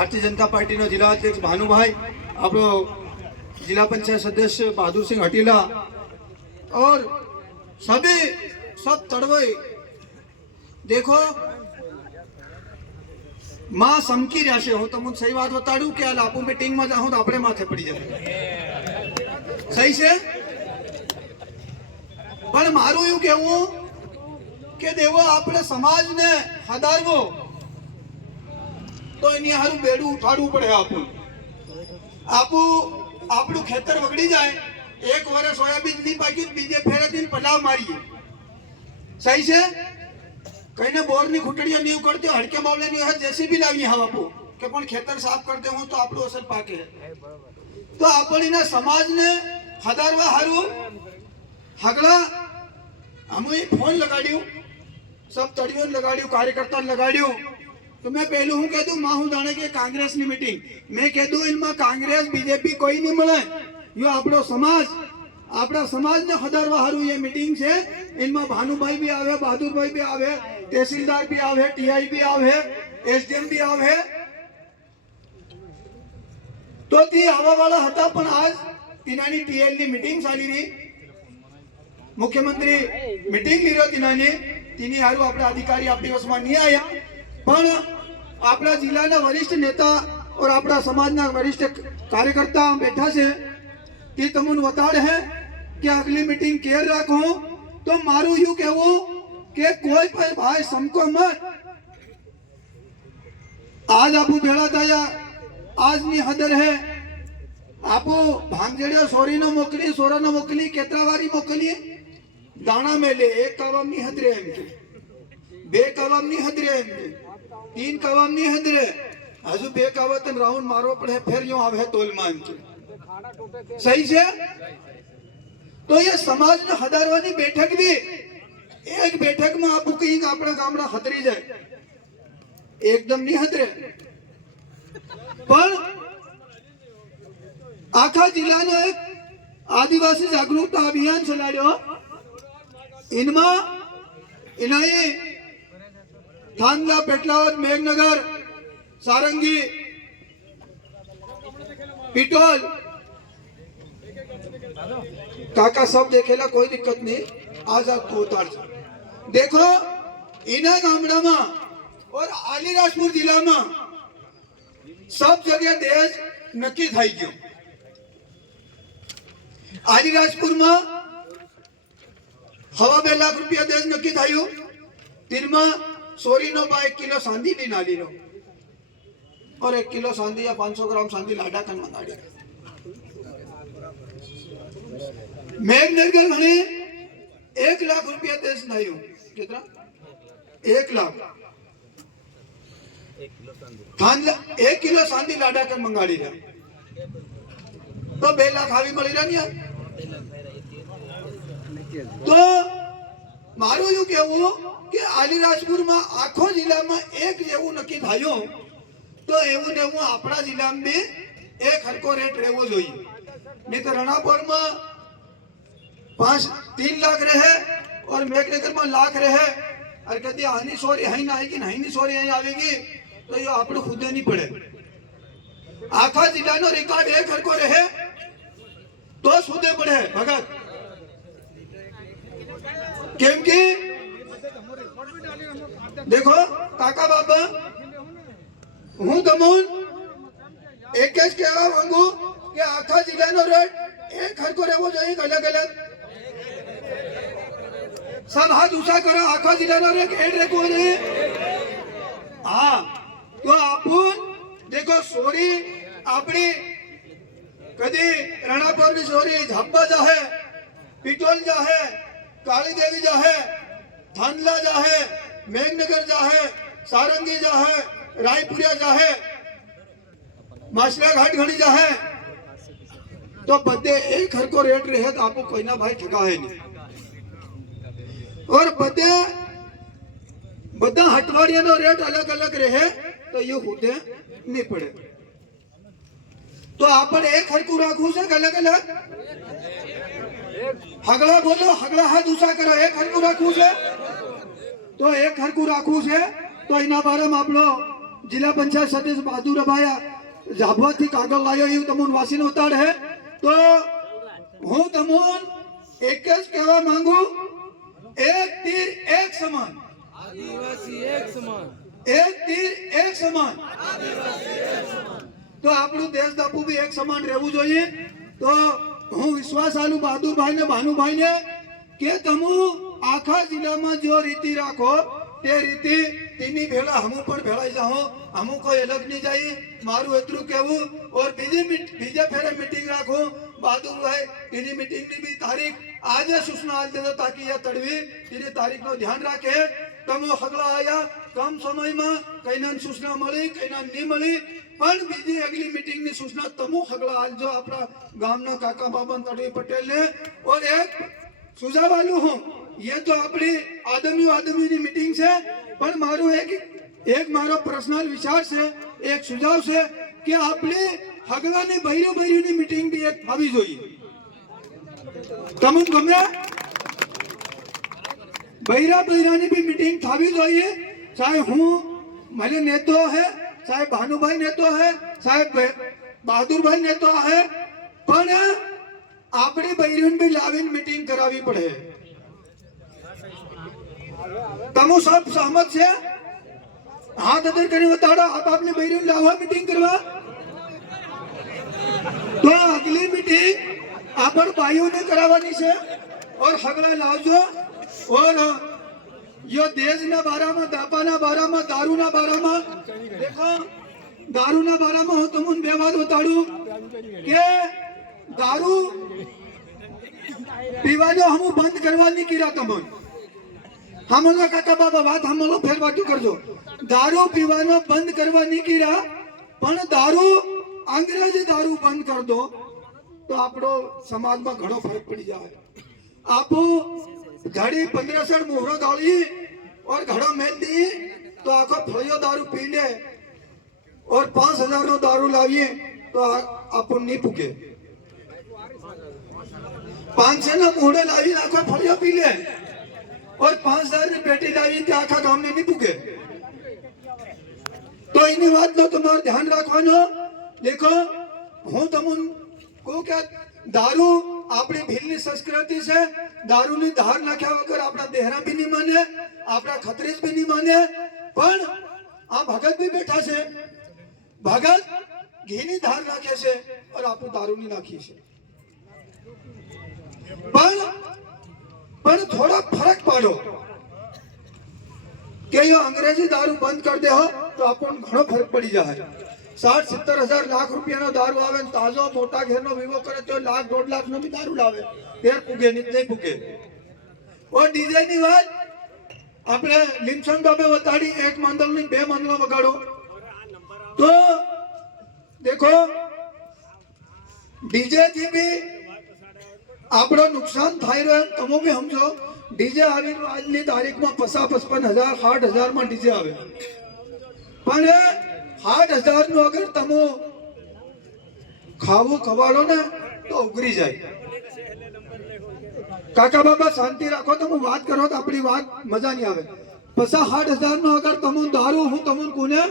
Bharatiya Janata party no जिला अध्यक्ष भानुभाई, आपणो जिला पंचायत सदस्य बहादुर सिंह हटीला और सभी सब तड़वई। देखो मां समकी रहे हो तो मुझे सही बात बताड़ू कि आपू मीटिंग में जाऊं तो अपने माथे पड़ी जाए, सही से। पण मारू यू कहूं कि देवो अपने समाज ने हदारवो तो एनी हारू बेड़ू उठाड़ू पड़े। आपू खेतर वगड़ी जाए, एक वर्ष सोयाबीन नहीं पाकी, बीजे फेरे दिन पलाव मारिए, सही से। कहीं ने बोर नहीं खुटड़िया नहीं उकड़ते, हड़के मामले नहीं है, जैसे भी लावी हाँ बापू के पण खेतर साफ करते हो तो आपको असर पाके। तो अपने समाज ने हदारवा हारू हगला हमें फोन लगाड़ियो, सब तड़ियों लगाड़ियो, कार्यकर्ता लगाड़ियो। तो मैं पहलू हूँ कह दू मां हूँ जाने के कांग्रेस की मीटिंग मैं कह दू इनमें कांग्रेस बीजेपी कोई नहीं मिले, यो आपणो समाज, अपना समाज ने हदारवा हारू ये मीटिंग से। इनमें भानुभाई भी आवे, बहादुर भाई भी आवे, तहसीलदार भी आवे, टीआई भी आवे, एसडीएम भी आवे। तो ती आवा वाला हता पण आज तिनानी टीएल नी मीटिंग चाली रही, मुख्यमंत्री मीटिंग ली रही तिनानी, तिनी हारू अपना अधिकारी आप दिवस में नहीं आया। पण अपना जिला ना वरिष्ठ नेता और अपना समाज ना वरिष्ठ कार्यकर्ता बैठा से कि तमुन बताड़ है कि अगली मीटिंग केर रखो। तो मारू यू कहूं कि कोई पर भाई समको मत। आज आपू भेड़ा थाया, आज नी हदर है, आपू भांगजेड़िया सोरी नो मोकली, सोरा नो मोकली, केतरा वारी मोकली, दाना मेले एक कवम नी हदरे एम के, बे कवम नी हदरे एम के, तीन कवम नी हदरे, हजू बे कवतन राउंड मारो पड़े फिर यूं आवे तोल मा एम के, सही से। तो ये समाज ने हदारवानी बैठक भी, एक बैठक में आपको कहीं अपना गामड़ा हदरी जाए, एकदम नहीं हदरे। पर आखा जिला ने एक आदिवासी जागरूकता अभियान चलाड़ो, इनमें इनाई थानला, पेटलावद, मेघनगर, सारंगी, पिटोल, काका सब देखेला, कोई दिक्कत नहीं, आजाद तो उतार। देखो इना गामड़ा में और अलीराजपुर जिला में सब जगह देश नक्की थाई गयो। अलीराजपुर में हवा 2 लाख रुपया देश नक्की थायो, तीन में सोरी नो 1 किलो सांदी ली नाली नो और 1 किलो सांदी या 500 ग्राम सांदी लाडा कन मंगाड़ी। मेघनगर घने 1 लाख रुपया देश नायो, कितना 1 लाख, 1 किलो सांदी लाडा कन मंगाड़ी रहा तो 2 लाख हावी मળી રહ્યા ને। तो मारू यू कहूं कि अलीराजपुर में आखो जिला में एक जेवू नक्की थायो तो एवं ने अपना जिला में भी एक हरको रेट रहवो जोईए। नहीं तो रणापुर में 3 लाख रहे और मेघनगर में लाख रहे और कभी हानि सोरी हई ना आएगी, नहीं सोरी हई आवेगी तो ये आपको खुद नहीं पड़े। आखा जिला नो रिकॉर्ड एक हरको रहे तो सुधे पड़े भगत, केम की देखो काका बाबा हूँ तमुन एक कहवा मांगू कि आखा जिला नो रेट एक हरको रहवो जोईए, अलग अलग सब हाथ ऊंचा करो, आखा जिला नो रेट एक रखो जोईए। हाँ तो आपुन देखो सोरी अपनी कदी रणापुर की सोरी झब्बा जा है, पिटोल जा है, काली देवी जा है, थानला जा है, मेघनगर जा है, सारंगी जा है, रायपुरिया जा है, मासला घाट घड़ी जा है। तो बदे एक हर को रेट रहे तो आपको कोई ना भाई ठगा है नहीं। और बदा हटवाड़िया नो रेट अलग अलग रहे तो ये होते नहीं पड़े। तो आप एक हरकू राखू से अलग अलग हगला बोलो, हगला हाथ ऊंचा करो, एक हरकू राखू से तो एक हरकू राखू से तो इना बारे में आप लोग જિલ્લા પંચાયત સદસ્ય બહાદુર અભાયા ઝાબવાથી કાગળ લાવ્યો એવું તમને વાસીનો ઉતાર હે તો હું તમને એક જ કહેવા માંગુ એક તીર એક સમાન આદિવાસી એક સમાન એક તીર એક સમાન તો આપણું દેશ દાપુ બી એક સમાન રહેવું જોઈએ તો હું વિશ્વાસ આલુ બહાદુરભાઈ ને ભાનુભાઈ ને કે તમે આખા જિલ્લામાં જો રીતિ રાખો તે રીતિ તેની ભેળા હમું પણ ભેળાઈ જાઓ હમું કોઈ અલગ નહીં જાય મારું એટલું કહેવું ઓર બીજે ફેરે મીટિંગ રાખો બહાદુરભાઈ તેની મીટિંગની બી તારીખ આજે સૂચના આલ દેજો તાકી યા તડવી તેની તારીખનો ધ્યાન રાખે તમે હગલા આયા કમ સમયમાં કઈના સૂચના મળી કઈના નહીં મળી પણ બીજી અગલી મીટિંગની સૂચના તમે હગલા આલજો આપણા ગામના કાકા બાબા તડવી પટેલને ઓર એક સુઝાવ આલું હું ये तो अपनी आदमी मीटिंग से पर मारो एक मारो पर्सनल विचार से एक सुझाव से कि आपने हगला ने बहिरी मीटिंग भी एक भावी जोई तमुन गमे बहिरा ने भी मीटिंग थावी जोई चाहे हूँ मेरे नेतो है चाहे भानुभाई नेतो है चाहे बहादुर भाई नेतो है पर अपनी बहिरी भी लावीन मीटिंग करावी पड़े तमो सब सहमत છે हाथ अदर करे बताड़ो आप आपने बहिरी लावा मीटिंग करवा तो अगली मीटिंग आपण भाइयों ने करावानी છે और हगला लावजो और यो देश ना बारा में दापा ना बारा में दारू ना बारा में देखो दारू ना बारा में हो तुम बे बात बताड़ू के दारू पीवानो हम बंद करवानी कीरा तमन हम काका बाबा बात हम फेर बाकी करजो दारू पीवानो बंद करवा नहीं कीरा पण दारू अंग्रेजी दारू बंद कर दो तो आपड़ो समाज में घणो फर्क पड़ी जाए आपो घड़ी 1500 मोहरो दाली और घड़ो मेल दी तो आखो फळियो दारू पी ले और 5000 नो दारू लाविए तो आपो नहीं पुगे 500 नो मोहरे लावी आखो फळियो पी ले और 5000 की पेटी लावी ते आखा गाम ने नहीं पुगे तो इनी बात नो तुम्हारे ध्यान रखवानो देखो हूँ तमुन को क्या दारू अपनी भीलनी संस्कृति से दारू ની ધાર નાખ્યા વગર આપણા દેહરા બી નહીં માને આપણા ખત્રીજ બી નહીં માને પણ આ ભગત બી બેઠા છે ભગત ઘીની ધાર નાખે છે और આપણું દારૂ ની નાખી છે पर थोड़ा फर्क पाड़ो कि यो अंग्रेजी दारू बंद कर दे हो तो अपन घणो फर्क पड़ी जाए 60-70 हजार लाख रुपया नो दारू आवे ताजो मोटा घेर नो विवो करे तो 1.5 लाख नो भी दारू लावे तेर पुगे नहीं पुगे और डीजे नी बात अपने लिमसन बाबे बताड़ी एक मंडल नी बे मंडल वगाड़ो तो देखो डीजे थी भी आपड़ो नुकसान थाई रहे तमो भी समझो डीजे आवी आज ની તારીખ માં 55,000 60,000 માં डीजे आवे पण 60,000 નો अगर तमो खावो खवाड़ो ने तो उगरी जाए काका बाबा शांति राखो तमो बात करो तो अपनी बात मजा नहीं आवे 60,000 नो अगर तमो दारू हूं तमो कोने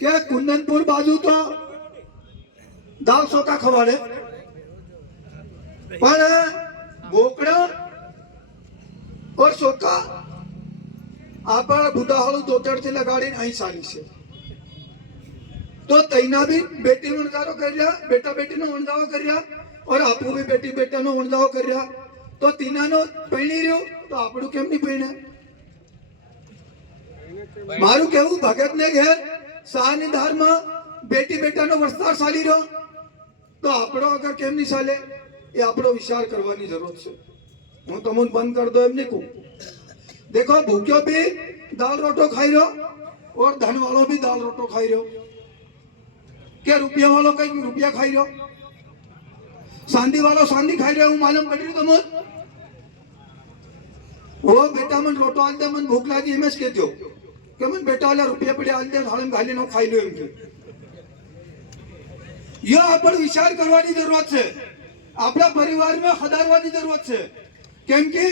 के कुंदनपुर बाजू तो दाल सोका खवाड़े पर बोकड़ा और सोका आप बुदाहड़ू दोतड़ से लगाड़ी आई सारी से तो तैना भी बेटी वणजारो कर रहा बेटा बेटी नो वणजाओ कर रहा और आपू भी बेटी बेटा नो वणजाओ कर रहा तो तीना नो पहणी रहो तो आपड़ू केम नहीं पहने मारू केवू भगत ने घेर सानी धार में बेटी बेटा नो वस्तार साली रहो तो आपड़ो अगर केम नहीं साले ये आपड़ो विचार करवानी जरूरत है हूँ तमुन बंद कर दो एम नहीं कहूँ देखो भूख्यो भी दाल रोटो खाई रहो और धन वालों भी दाल रोटो खाई रहो क्या रुपया वालों कहीं रुपया खाई रहो सांदी वालों सांदी खाई रहे हूँ मालूम पड़ी तमुन वो बेटा मन रोटो आलते मन भूख लगी हिमेश कहते हो कि मन बेटा वाला रुपया पड़े आलते हालम घाली नो खाई लो इनके यह आपण विचार करवानी जरूरत है अपना परिवार में हदारवानी जरूरत है केम की